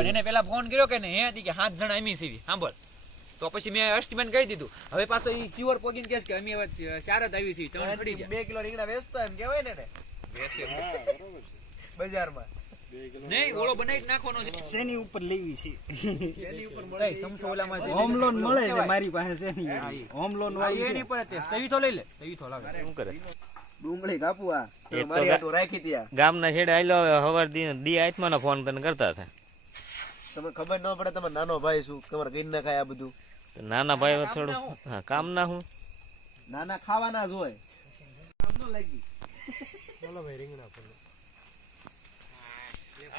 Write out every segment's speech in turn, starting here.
પણ એને પેલા ફોન કર્યો કે ને હે હતી કે 7 જણા એમી સીવી સાંભળ તો પછી મેં એસ્ટિમેટ કહી દીધું હવે પાછો ઈ સિવર પોગીન કેસ કે અમે 4 જ આવી છી ત્રણ પડી જાય 2 કિલો રીંગણા વેચતો એમ કહેવાય ને વેચે હા બરોબર છે બજારમાં નહીં ઓળો બનાવી નાખવાનો છે શેની ઉપર લેવી છે એની ઉપર મળે સમસો ઓલામાં છે હોમ લોન મળે છે મારી પાસે શેની હોમ લોન વાળી એની પર તે સહી તો લઈ લે સહી તો લાગે શું કરે ડુંગળી કાપવા એ તો મારી હાટુ રાખી ત્યાં ગામના છેડે આયલો હવાર દી આત્માનો ફોન તને કરતા હતા તમને ખબર ન પડે તમારો નાનો ભાઈ શું તમારે કઈ ના ખાય આ બધું નાના ભાઈ થોડું હા કામ ના હું નાના ખાવાના જ હોય કામ ન લાગી બોલો ભાઈ રીંગણા પર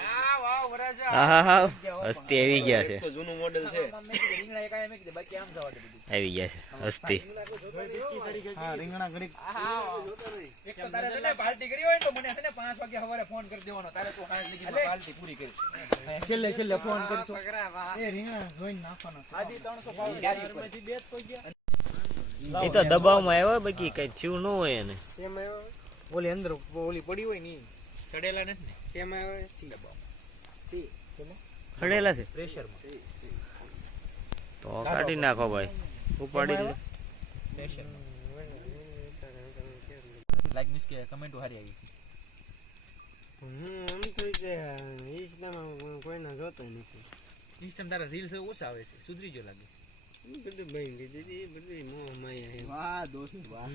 આ વાવ વરાજા હા હા હસ્તી આવી ગયા છે તો જૂનું મોડેલ છે રીંગણા એક આયા મેં કીધું બાકી આમ જવા દે બધું આવી ગયા છે હસ્તી હા રીંગણા ઘડી એક તો તારે તને પાર્ટી કરી હોય ને તો મને છે ને 5 વાગે સવારે ફોન કરી દેવાનો તારે તું હાજ લગી પાર્ટી પૂરી કરી છેલ્લે ફોન કરજો એ રીંગણા જોઈને નાખવાનો આજી 300 ગાડી બે તો ગયા એ તો દબાવમાં આવ્યો બાકી કઈ થયું ન હોય એને કેમ આવ્યો ઓલી અંદર ઓલી પડી હોય ની સડેલા નથી ને કેમ આવ્યો સી સી ખડેલા છે પ્રેશરમાં તો કાઢી નાખો ભાઈ ઉપાડી લે પ્રેશરમાં લાઈક મિસ કે કમેન્ટ હારી આવી છે આમ તો કે ઇન્સ્ટામાં કોઈના જોતો નથી ઇન્સ્ટા તારા રીલ્સ ઓછા આવે છે સુધરી જો લાગે બધું બની દીધી બધી મોહ માયા વાહ દોસ્ત વાહ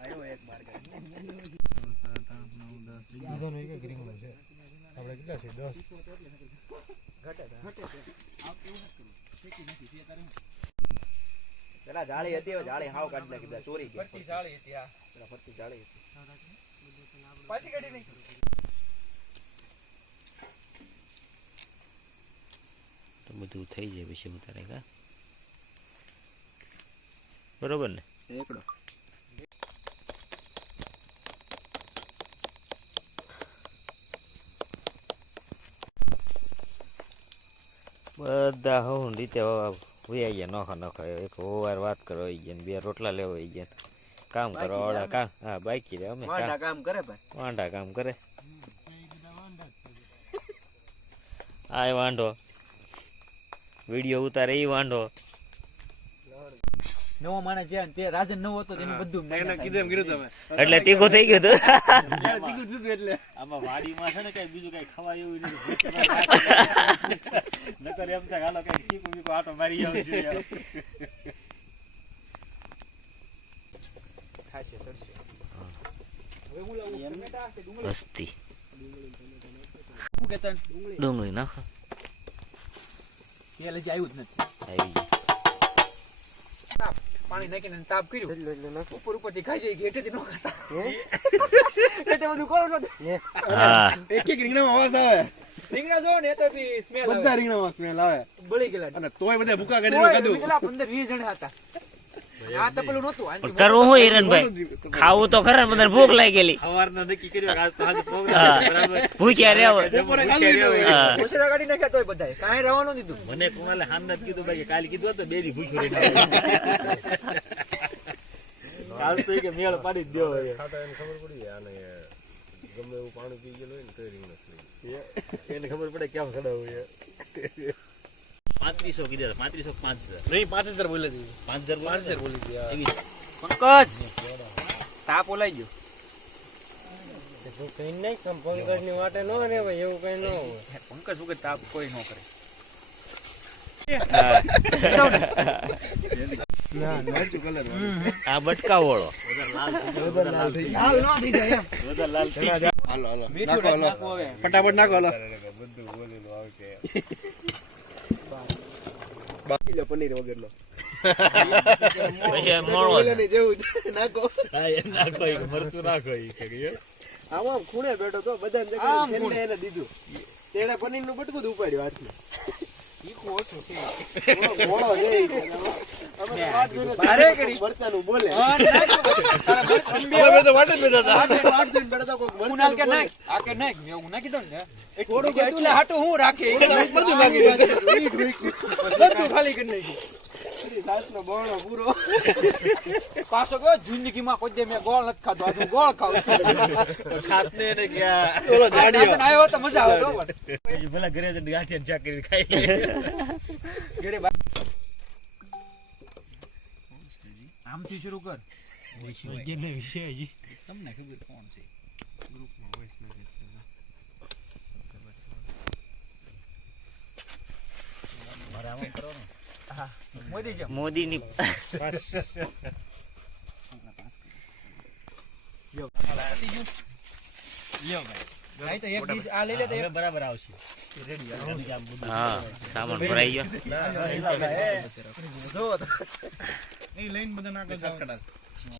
આયો એક બાર ગાય આધોનો એક એક રીંગણો છે આપણે કેટલા છે 10 પેલા જાળી હતી હવે જાળી હાવ કાઢી નાખી દીધા ચોરી ગઈ ફરતી સાળી હતી આ પેલા ફરતી જાળી હતી પાછી કાઢી નહીં તો બધું થઈ જાય પછી ઉતારે કા બરોબર ને એકડો બધા હું રીતે વૈયા ગયા નોખા એક વાર વાત કરો આવી ગયા બે રોટલા લેવા આવી ગયા કામ કરો ઓળા કામ હા બાકી રે અમે વાંઢા કામ કરે ભાઈ વાંઢા કામ કરે આ વાંઢો વિડીયો ઉતારે એ વાંઢો નવો માણસ છે તે રાજન નવો હતો તેનું બધું એને કીધું એમ કીધું તમે એટલે તીખું થઈ ગયું હતું તીખું થયું એટલે આમાં વાડીમાં છે ને કઈ બીજું કઈ ખવાય એવું નથી નકર એમ થાય હાલો કઈ ટીકો બીકો આટો મારી આવશે ખાશે સરશે હવે હું લાવું ટમેટા છે ડુંગળી હસ્તી શું કેતન ડુંગળી નાખો તેલ હજી આવ્યું જ નથી આવી ગઈ તાપ પાણી નાખીને તાપ કર્યું ઉપર ઉપરથી ખાઈ જાય ગેટેથી નો ખાતા એટલે બધું કરો છો હા એક એક રીંગણામાં અવાજ આવે રીંગણા જો ને એ તો બી સ્મેલ આવે બધા રીંગણામાં સ્મેલ આવે બળી ગયેલા અને તોય બધા ભૂકા કરીને તોય ખાધું પેલા 15-20 જણા હતા આ તો પેલું નહોતું પણ કરવું હું હિરણભાઈ ખાવું તો ખરા બધા ભૂખ લાગી ગયેલી સવારના નક્કી કર્યો આજ તો આજે પ્રોગ્રામ બરાબર ભૂખ્યા રહ્યા બપોરે ખાધું હા ઓછરા કાઢી નાખ્યા તોય બધાય કાંઈ રહેવાનું દીધું મને કોણાલે હાંડ કીધું ભાઈ કાલે કીધું તો બેરી ભૂખ્યો રહી કાલ તો કે મેળ પાડી જ દેવો એને ખબર પડી આને ગમે એવું પાણી પી ગયેલું હોય ને તો રીંગણા એને ખબર પડે કેમ ખડાવું 3500 કીધા 3500 નહીં 5000 બોલે છે 5000 બોલી ગયા પંકજ તાપ ઓલાઈ ગયો કઈ નહીં પંકજ ની વાટે ન રે ભાઈ એવું કઈ ન હોય પંકજ વગર તાપ કોઈ ન કરે ના નાચું કલર આ બટકા વાળો લાલ થઈ ગયા હાલ નો થઈ જાય એમ બધા લાલ થઈ હાલો હાલો મીઠું નાખો, નાખવું હવે ફટાફટ નાખો હાલો બધું બોલેલું આવશે બાકી લો પનીર વગરનો પછી મોળો બોલેની જેવું જ. નાખો હા એ નાખો ઈ મરચું નાખો ઈ કે આમ આમ ખૂણે બેઠો તો બધા આમ છેલ્લે એને દીધું તેણે પનીર નું બટકું જ ઉપાડ્યું હાથમાં ઈખું ઓછું છે મોળો છે ઈ. અમે તો વાત જોઈને ભારે કરી. મરચાંનું બોલે હા, નાખ. અમે તો વાત જ બેઠા હતા. વાત જોઈને બેઠા હતા, કોઈક હું નાખ કે મરચાંનું નાખ. આ કે નાખ. મેં હું નાખી દઉં ને. થોડુંક એટલે હતું ને. હાટું હું રાખે. બોલે. બધું નાખી દીધું. ઈટ વીટ. બધું ખાલી કરી નાખ્યું. સાસનો બોણો પૂરો. પાછો ગયો જિંદગીમાં કોઈ દી મેં ગોળ નથી ખાધો આજે હું ગોળ ખાઉં છું ખાતને એને ગયા ઓલો આવ્યો તો મજા આવે તો પછી ભલા ઘરે જઈને ગાંઠિયા ચા કરીને ખાઈ લે. ઘરે આમથી શરૂ કર વિષય હજી તમને ખબર કોણ છે મોદી છે મોદીની ભાઈ તો એક દિવસ આ લઈ લે તો હવે બરાબર આવશે. હા સામાન ભરાઈ ગયો જો એ લઈને બધા નાખો